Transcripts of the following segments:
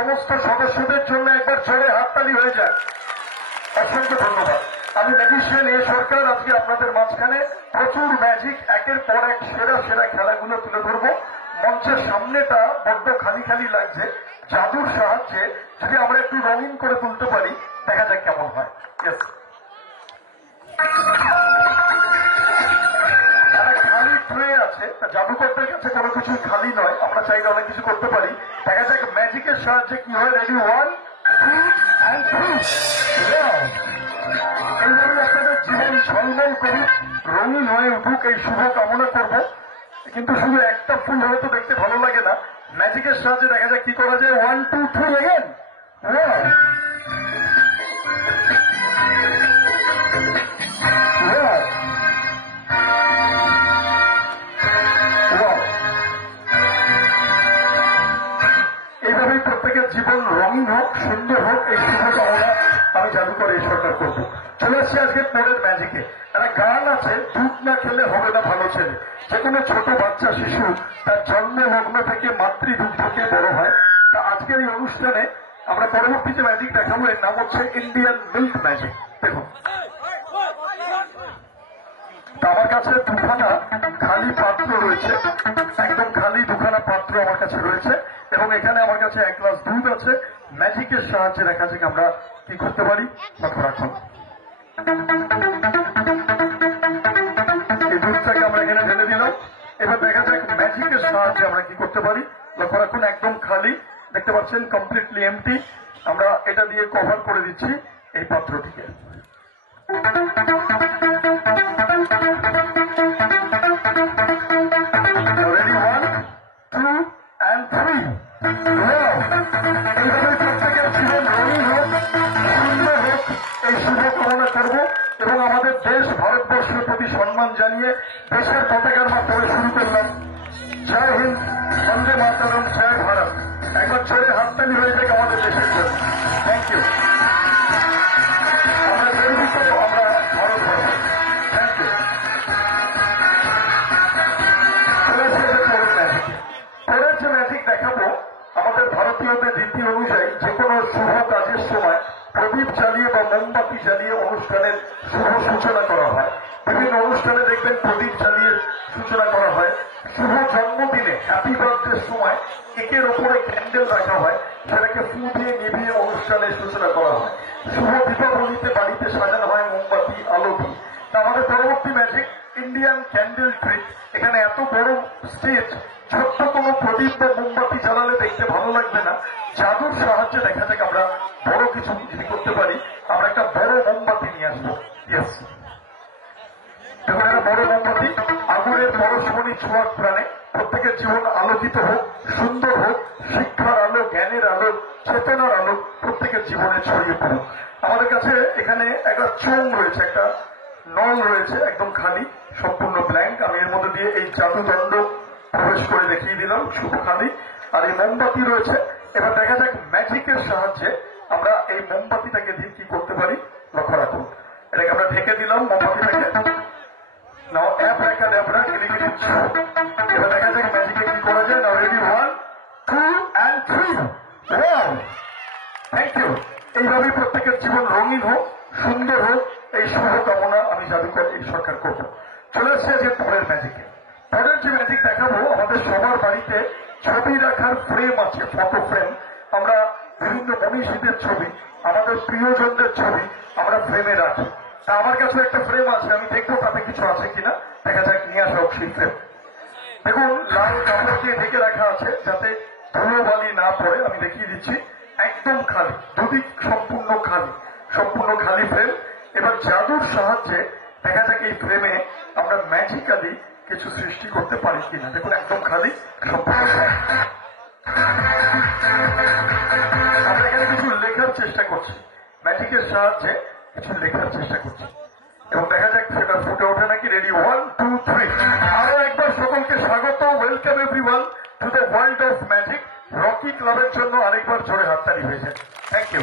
সমস্ত সদস্যদের জন্য একবার জোরে হাততালি হয়ে যায়। অসংখ্য ধন্যবাদ। আমি ম্যাজিশিয়ান এ সরকার আজকে আপনাদের মাঝখানে প্রচুর ম্যাজিক একের পর এক সেরা সেরা খেলাগুলো তুলে ধরবো। মঞ্চের সামনেটা বড্ড খালি খালি লাগছে, জাদুর সাহায্যে যদি আমরা একটু রঙিন করে তুলতে পারি দেখা যাক কেমন হয়। খালি ট্রে আছে, জাদুকরদের কাছে কোনো কিছু খালি নয়, আমরা চাইলে অনেক কিছু করতে পারি। দেখা যাক ম্যাজিকের সাহায্যে কি হয়। Ready, 1, 2 and 3। এইভাবে আপনাদের জীবন ঝলমল করুক, রঙিন হয়ে উঠুক, এই শুভ কামনা করব। কিন্তু শুধু একটা ফুল হয়তো দেখতে ভালো লাগে না, ম্যাজিকের সাহায্যে দেখা যাক কি করা যায়। 1, 2, 3 এগেন। এইভাবেই প্রত্যেকের জীবন রঙিন হোক, সুন্দর হোক, এই শুভ কামনা আমি জাদুকর এই সরকার করব। চলে আসছি আজকে পরের ম্যাজিকে। একটা গান আছে, দুধ না খেলে হবে না ভালো ছেলে। যে কোনো ছোট বাচ্চা শিশু তার জন্ম লগ্ন থেকে মাতৃদুগ্ধকে বড় হয়। তা আজকের এই অনুষ্ঠানে আমরা পরবর্তী যে ম্যাজিক দেখাবো এর নাম হচ্ছে ইন্ডিয়ান মিল্ক ম্যাজিক। দেখুন, আমার কাছে দুখানা খালি পাত্র রয়েছে, একদম খালি দুখানা পাত্র আমার কাছে রয়েছে, এবং এখানে আমার কাছে 1 গ্লাস দুধ আছে। ম্যাজিকের সাহায্যে দেখা যাক আমরা কি করতে পারি। লক্ষ্য রাখুন, এই দুধটাকে আমরা এখানে ঢেলে দিলাম। এবার দেখা যাক ম্যাজিকের সাহায্যে আমরা কি করতে পারি। লক্ষ্য রাখুন, একদম খালি, দেখতে পাচ্ছেন কমপ্লিটলি এমটি। আমরা এটা দিয়ে কভার করে দিচ্ছি এই পাত্রটিকে। Ready, 1, 2 and 3। এইভাবে প্রত্যেকের জীবন রঙিন হোক, সুন্দর হোক, এই শুভ কামনা করব। এবং আমাদের দেশ ভারতবর্ষের প্রতি সম্মান জানিয়ে দেশের পতাকার মাধ্যমে শুরু করলাম। জয় হিন্দ, বন্দে মাতরম, জয় ভারত। একবার ছেড়ে হাততালি হয়ে যাক আমাদের দেশের জন্য। Thank you. আমরা গর্বিত, আমরা ভারত ভারত। Thank you. পরের যে ম্যাজিক দেখাবো, আমাদের ভারতীয়দের রীতি অনুযায়ী যে কোনো শুভ কাজের সময় প্রদীপ জ্বালিয়ে বা মোমবাতি জ্বালিয়ে অনুষ্ঠানের শুভ সূচনা করা হয়। বিভিন্ন অনুষ্ঠানে দেখবেন প্রদীপ জ্বালিয়ে সূচনা করা হয়। শুভ জন্মদিনে হ্যাপি বার্থডের সময় কেকের ওপরে ক্যান্ডেল রাখা হয়, সেটাকে ফু দিয়ে নিভিয়ে অনুষ্ঠানের সূচনা করা হয়। শুভ দীপাবলিতে বাড়িতে সাজানো হয় মোমবাতি, আলো দিয়ে। তা আমাদের পরবর্তী ম্যাজিক ইন্ডিয়ান ক্যান্ডেল ট্রিক। এখানে এত বড় স্টেজ, ছোট্ট কোনো প্রদীপ বা মোমবাতি জ্বালালে দেখতে ভালো লাগবে না। জাদুর সাহায্যে দেখা যাক আমরা বড় কিছু যদি করতে পারি। আমরা একটা বড় মোমবাতি নিয়ে আসবো। ইয়েস, দেখুন, একটা বড় মোমবাতি, আগুনের পরশমণি ছোঁয়ার প্রাণে প্রত্যেকের জীবন আলোকিত হোক, সুন্দর হোক, শিক্ষার আলো, জ্ঞানের আলো, চেতনার আলো প্রত্যেকের জীবনে ছড়িয়ে পড়ুক। আমাদের কাছে এখানে একটা চোঙ রয়েছে, একটা নল রয়েছে, একদম খালি, সম্পূর্ণ ব্ল্যাঙ্ক। আমি এর মধ্যে দিয়ে এই জাদুদণ্ড প্রবেশ করে দেখিয়ে দিলাম, শুভ খালি। আর এই মোমবাতি রয়েছে। এবার দেখা যাক ম্যাজিকের সাহায্যে আমরা এই মোমবাতিটাকে দিয়ে কি করতে পারি। লক্ষ্য রাখুন, এটাকে আমরা ঢেকে দিলাম মোমবাতিটাকে। নাও অ্যাবরাকাডাবরা, কিলিকিলি। এবার দেখা যাক ম্যাজিকে কি করা যায়। Now ready, 1, 2 and 3। Thank you. এইভাবেই প্রত্যেকের জীবন রঙিন হোক, সুন্দর হোক, এই শুভ কামনা আমি জাদুকর এই সরকার করব। চলে আসছে যে পরের ম্যাজিকে। পরের যে ম্যাজিক দেখাবো, আমাদের সবার বাড়িতে ছবি রাখার ফ্রেম আছে, ফটো ফ্রেম। আমরা বিভিন্ন মনীষীদের ছবি, আমাদের প্রিয়জনদের ছবি আমরা ফ্রেমে রাখি। তা আমার কাছে একটা ফ্রেম আছে, আমি দেখবো তাতে কিছু আছে কিনা। দেখা যাক, নিয়ে আসা হোক সেই ফ্রেম। দেখুন, লাল কাপড় দিয়ে ঢেকে রাখা আছে যাতে ধুলোবালি না পড়ে। আমি দেখিয়ে দিচ্ছি, একদম খালি, দুদিক সম্পূর্ণ খালি, সম্পূর্ণ খালি ফ্রেম। এবার জাদুর সাহায্যে দেখা যাক এই ফ্রেমে আমরা ম্যাজিক্যালি কিছু সৃষ্টি করতে পারি কিনা। দেখুন, একদম খালি, সম্পূর্ণ। আমরা এখানে কিছু লেখার চেষ্টা করছি, ম্যাজিকের সাহায্যে কিছু লেখার চেষ্টা করছি, এবং দেখা যাক সেটা ফুটে ওঠে নাকি। রেডি, 1, 2, 3। আরো একবার সকলকে স্বাগত। Welcome everyone to the world of magic. Rocky ক্লাবের জন্য আরেকবার জোরে হাততালি হয়েছে। Thank you.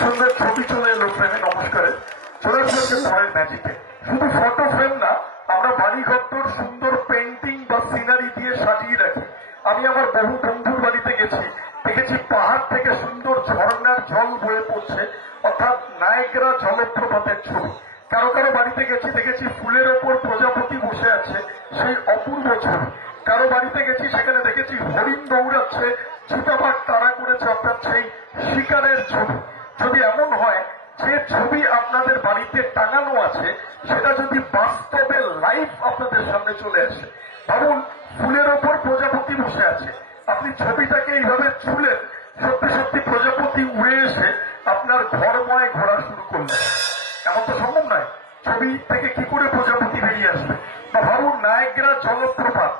সুন্দর ছবি চলে এলো ফ্রেমে। নমস্কারের। চলে আসছে পরের ম্যাজিকে। শুধু ফটো ফ্রেম না, আমরা বাড়িঘর সুন্দর পেন্টিং বা সিনারি দিয়ে সাজিয়ে রাখি। আমি আমার বহু বন্ধুর বাড়িতে গেছি, দেখেছি পাহাড় পাহাড় থেকে সুন্দর ঝর্ণার জল বয়ে পড়ছে, অর্থাৎ নায়াগ্রা জলপ্রপাতের ছবি। কারো কারো বাড়িতে গেছি, দেখেছি ফুলের ওপর প্রজাপতি বসে আছে, সেই অপূর্ব ছবি। কারো বাড়িতে গেছি, সেখানে দেখেছি হরিণ দৌড়াচ্ছে, চিতাবাঘ তাড়া করেছে, অর্থাৎ সেই শিকারের ছবি। যদি এমন হয় যে ছবি আপনাদের বাড়িতে টাঙানো আছে, সেটা যদি বাস্তবে লাইভ আপনাদের সামনে চলে আসে, ভাবুন ফুলের ওপর প্রজাপতি বসে আছে, আপনি ছবিটাকে এইভাবে ছুলেন, সত্যি সত্যি প্রজাপতি উড়ে এসে আপনার ঘরময় ঘোরা শুরু করলেন। এমন তো সম্ভব নয়, ছবি থেকে কি করে প্রজাপতি বেরিয়ে আসবে? বা ভাবুন নায়াগ্রা জলপ্রপাত,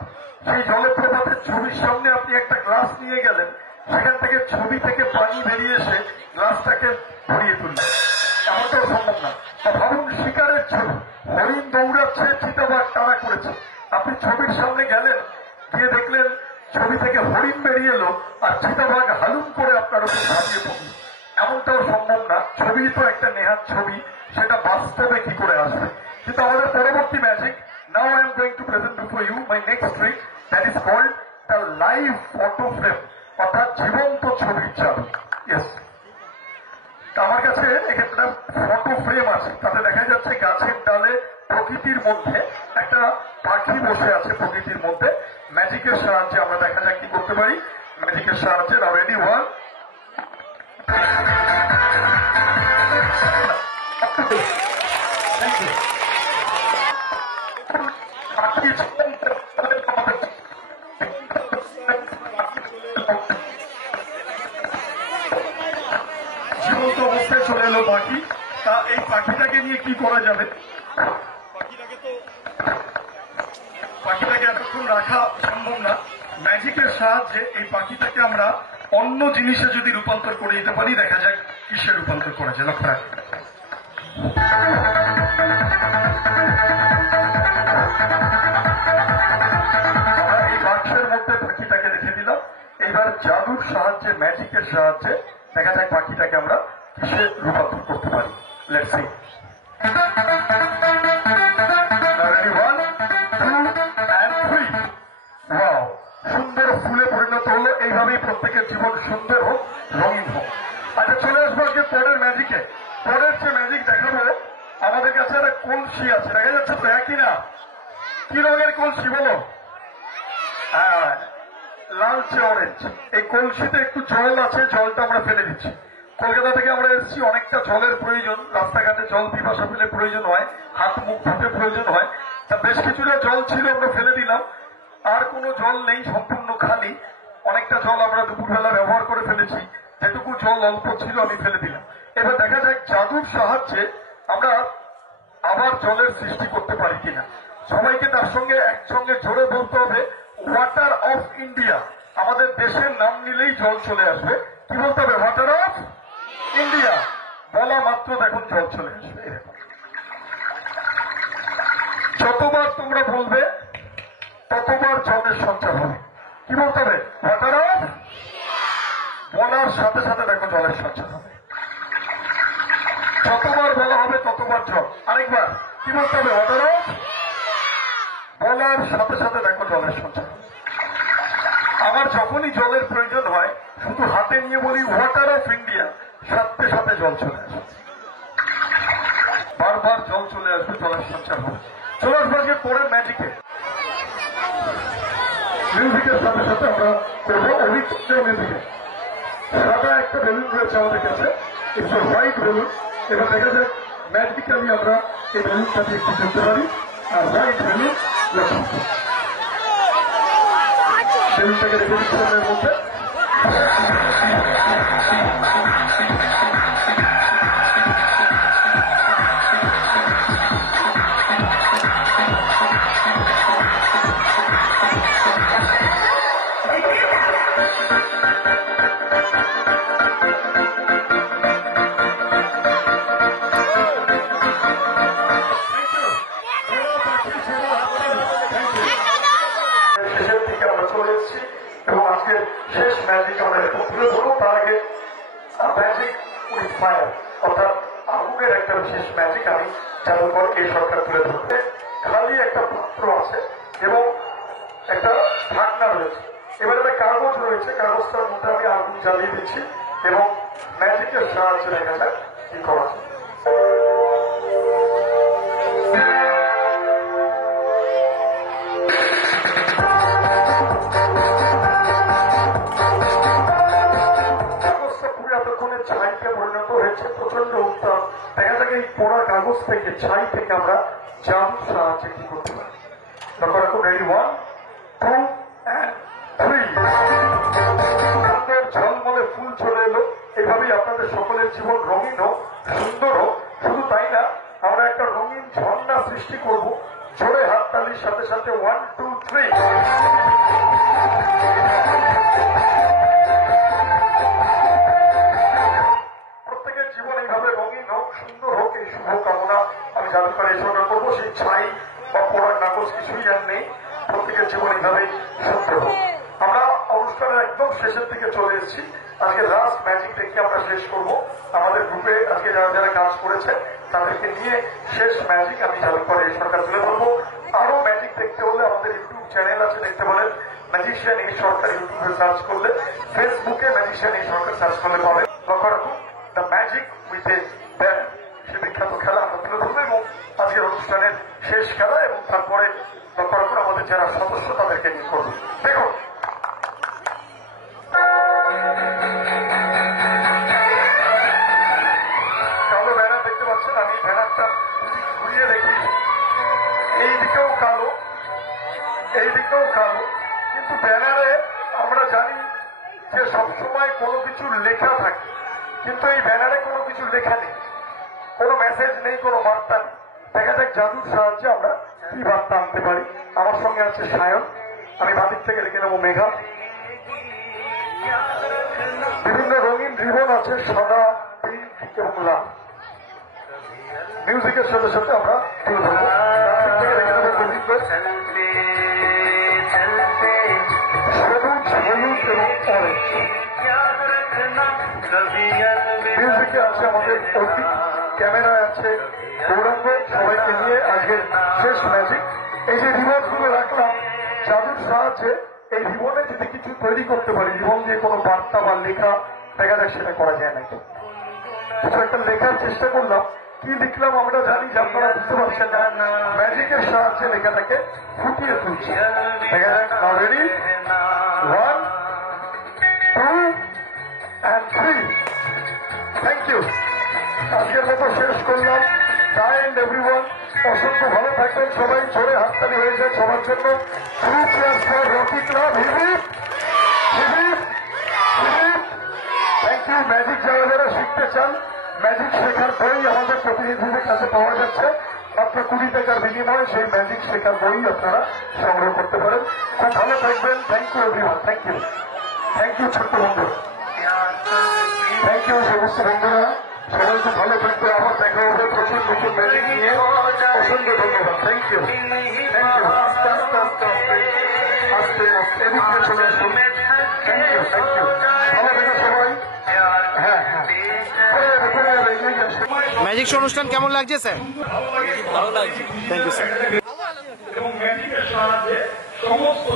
সেই জলপ্রপাতের ছবির সামনে আপনি একটা গ্লাস নিয়ে গেলেন, সেখান থেকে ছবি থেকে পানি বেরিয়ে এসে গ্লাসটাকে ভরিয়ে তুললেন। এমনটাও সম্ভব না। বা ভাবুন শিকারের ছবি, হরিণ দৌড়াচ্ছে, চিতাবাঘ তাড়া করেছে, আপনি ছবির সামনে গেলেন, গিয়ে দেখলেন ছবি থেকে হরিণ বেরিয়ে এলো আর চিতাবাঘ হালুম করে আপনার উপর ঝাঁপিয়ে পড়ল। এমনটাও সম্ভব না, ছবি তো একটা নেহাত ছবি, সেটা বাস্তবে কি করে আসবে? কিন্তু আমাদের পরবর্তী magic, now I am going to present before you my next trick, that is called the live photo frame, অর্থাৎ জীবন্ত ছবির চাবি। ইয়েস, আমার কাছে এক্ষেত্রে ফটো ফ্রেম আছে, তাতে দেখা যাচ্ছে গাছের ডালে প্রকৃতির মধ্যে একটা পাখি বসে আছে, প্রকৃতির মধ্যে। ম্যাজিকের সাহায্যে আমরা দেখা যাক কি করতে পারি। ম্যাজিকের সাহায্যে নাও রেডি, ওয়ান পাখি জীবন্ত অবস্থায় চলে এলো পাখি। তা এই পাখিটাকে নিয়ে কি করা যাবে? পাখিটাকে এতক্ষণ রাখা সম্ভব না। ম্যাজিকের সাহায্যে এই পাখিটাকে আমরা অন্য জিনিসে যদি রূপান্তর করে দিতে পারি, দেখা যাক কিসে রূপান্তর করা যায়। লক্ষ্য রাখ, আমরা এই বাক্সের মধ্যে পাখিটাকে রেখে দিলাম। এইবার জাদুর সাহায্যে, ম্যাজিকের সাহায্যে দেখা যাক পাখিটাকে আমরা কিসে রূপান্তর করতে পারি। Let's see. সুন্দর ফুলে পরিণত হলো। এইভাবেই প্রত্যেকের জীবন সুন্দর হোক, রঙিন হোক। আচ্ছা, চলে আসবো আজকে পরের ম্যাজিকে। পরের যে ম্যাজিক দেখাবো, আমাদের কাছে একটা কলসি আছে, দেখা যাচ্ছে তো, একই না? কি রঙের কলসি বলো? হ্যাঁ, লালচে অরেঞ্জ। এই কলসিতে একটু জল আছে, জলটা আমরা ফেলে দিচ্ছি। কলকাতা থেকে আমরা এসেছি, অনেকটা জলের প্রয়োজন, রাস্তাঘাটে জল পিপাসা পেলে প্রয়োজন হয়, হাত মুখ ধুতে প্রয়োজন হয়। তা বেশ কিছুটা জল ছিল, আমরা ফেলে দিলাম। আর কোনো জল নেই, সম্পূর্ণ খালি। অনেকটা জল আমরা দুপুরবেলা ব্যবহার করে ফেলেছি, যেটুকু জল অল্প ছিল আমি ফেলে দিলাম। এবার দেখা যাক জাদুর সাহায্যে আমরা আবার জলের সৃষ্টি করতে পারি কিনা। সবাইকে তার সঙ্গে একসঙ্গে জোরে বলতে হবে, ওয়াটার অফ ইন্ডিয়া। আমাদের দেশের নাম নিলেই জল চলে আসবে। কি বলতে হবে? Water of India. বলা মাত্র দেখুন জল চলে আসবে। যতবার তোমরা বলবে ততবার জলের সঞ্চার হবে। কি বলতে হবে? Water of. বলার সাথে সাথে দেখো জলের সঞ্চার হবে। যতবার বলা হবে ততবার জল। আরেকবার কি বলতে হবে? Water of. বলার সাথে সাথে দেখো জলের সঞ্চার হবে। আমার যখনই জলের প্রয়োজন হয়, শুধু হাতে নিয়ে বলি ওয়াটার অফ ইন্ডিয়া, সাথে সাথে জল চলে আসবে। বারবার জল চলে আসবে, জলের সঞ্চার হবে। চলে আসবো আজকে পরের ম্যাজিকে। মিউজিকের সাথে সাথে আমরা করবো অভিজ্ঞতা মিউজিকে। সাদা একটা বেলুন রয়েছে আমাদের কাছে, ইটস হোয়াইট বেলুন। এবার দেখা যাক ম্যাজিক্যালি আমরা এই বেলুনটা দিয়ে কি করতে পারি। আর হোয়াইট বেলুন, বেলুনটাকে রেখে দিচ্ছি এর মধ্যে। এবং আজকের শেষ ম্যাজিক আমরা এরকম তুলে ধরবো। তার আগে ম্যাজিক উইথ ফায়ার, অর্থাৎ আগুনের একটা বিশেষ ম্যাজিক আমি জাদুকর এই সরকার তুলে ধরতে। খালি একটা পাত্র আছে এবং একটা ঢাকনা রয়েছে। এবার একটা কাগজ রয়েছে, কাগজটার মধ্যে আমি আগুন জ্বালিয়ে দিচ্ছি এবং ম্যাজিকের সাহায্যে দেখা যাক কি করা যায়। ছাইতে পরিণত হয়েছে, প্রচন্ড উত্তাপ। দেখা যাক এই পোড়া কাগজ থেকে, ছাই থেকে আমরা জাদুর সাহায্যে কি করতে পারি। লক্ষ্য রাখুন, রেডি, 1 2 and 3। সুন্দর ঝলমলে ফুল চলে এলো। এইভাবেই আপনাদের সকলের জীবন রঙিন হোক, সুন্দর হোক। শুধু তাই না, আমরা একটা রঙিন ঝর্ণা সৃষ্টি করব। জোরে হাততালির সাথে সাথে 1 2 3। জীবন এইভাবে রঙিন হোক, সুন্দর হোক, এই শুভ কামনা আমি জাদুকর ঈশ্বর করবো। সেই ছাই বা পোড়ার নাকচ কিছুই আর নেই। প্রত্যেকের জীবন এইভাবেই সুন্দর হোক। আমরা অনুষ্ঠানের একদম শেষের দিকে চলে এসেছি। আজকে লাস্ট ম্যাজিক দেখে আমরা শেষ করবো। আমাদের গ্রুপে আজকে যারা যারা কাজ করেছে তাদেরকে নিয়ে শেষ ম্যাজিক আমি জাদুকর সরকার তুলে ধরবো। আরো ম্যাজিক দেখতে হলে আমাদের ইউটিউব চ্যানেল আছে, দেখতে পারেন। ম্যাজিশিয়ান এই সরকার ইউটিউবে সার্চ করলে, ফেসবুকে ম্যাজিশিয়ান এই সরকার সার্চ করলে পাবেন। লক্ষ্য রাখুন, দ্য ম্যাজিক উইথ এ ব্যান, সে বিখ্যাত খেলা আমরা তুলে ধরবো এবং আজকের অনুষ্ঠানের শেষ খেলা এবং তারপরে লক্ষ্য রাখুন আমাদের যারা সদস্য তাদেরকে নিয়ে করবো। দেখুন, কালো ব্যানার দেখতে পাচ্ছেন। আমি ব্যানারটা ঘুরিয়ে দেখি, এই দিকেও কালো, এই দিকেও কালো, কিন্তু ব্যানারে আমরা জানি যে সবসময় কোনো কিছু লেখা থাকে, কিন্তু এই ব্যানারে কোনো কিছু লেখা নেই, কোনো মেসেজ নেই, কোনো বার্তা নেই। দেখা যাক জাদুর সাহায্যে আমরা কি বার্তা আনতে পারি। আমার সঙ্গে আছে সায়ন, আমি বাদিক থেকে লিখে নেবো মেঘা। বিভিন্ন রঙিন রিবন আছে, সাদা, পিঙ্ক এবং লাল। মিউজিকের সাথে সাথে আমরা তুলে ধরবো। বাদিক থেকে লিখে নেবো গোবিন্দ, সবুজ, হলুদ এবং অরেঞ্জ। মিউজিকে আছে আমাদের অর্পিত, ক্যামেরায় আছে গৌরাঙ্গ। সবাইকে নিয়ে আজকের শেষ ম্যাজিক। এই যে রিবন গুলো রাখলাম, জাদুর সাহায্যে এই রিবনে যদি কিছু তৈরি করতে পারি, রিবন দিয়ে কোনো বার্তা বা লেখা, দেখা যাক সেটা করা যায় নাকি। কিছু একটা লেখার চেষ্টা করলাম, কি লিখলাম আমরা জানি যে আপনারা বুঝতে পারছেন না। ম্যাজিকের সাহায্যে লেখাটাকে ফুটিয়ে তুলছি। দেখা যাক, রেডি, 1 2 and 3। Thank you. আজকের মতো শেষ করলাম। কাইন্ড এভরিওয়ান, অসংখ্য ভালো থাকবেন সবাই। জোরে হাততালি হয়ে যায় সবার জন্য। রকি ক্লাব, হিবিপ হিবিপ হিবিপ। Thank you. ম্যাজিক যারা যারা শিখতে চান, ম্যাজিক শেখার বই আমাদের প্রতিনিধিদের কাছে পাওয়া যাচ্ছে মাত্র 20 টাকার বিনিময়ে। সেই ম্যাজিক শেখার বই আপনারা সংগ্রহ করতে পারেন। খুব ভালো থাকবেন। Thank you everyone. Thank you, thank you ছোট্ট বন্ধু, থ্যাংক ইউ সমস্ত বন্ধুরা। সবাই খুব ভালো থাকবে। আবার দেখা হবে প্রচুর নতুন ম্যাজিক নিয়ে। অসংখ্য ধন্যবাদ। Thank you, thank you. আস্তে আস্তে আস্তে আস্তে আস্তে আস্তে এদিকে চলে আসুন। Thank you, thank you. ভালো থাকবে সবাই। হ্যাঁ হ্যাঁ, ম্যাজিক শো অনুষ্ঠান কেমন লাগছে স্যার? ভালো লাগছে। Thank you sir. এবং ম্যাজিকের সাহায্যে সমস্ত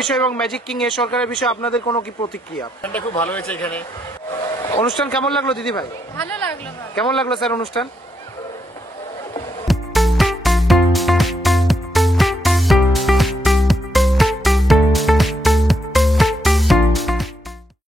বিষয় এবং ম্যাজিক কিং এর সরকারের বিষয়ে আপনাদের কোনো কি প্রতিক্রিয়া? খুব ভালো হয়েছে এখানে। অনুষ্ঠান কেমন লাগলো দিদি ভাই? ভালো লাগলো। কেমন লাগলো স্যার অনুষ্ঠান?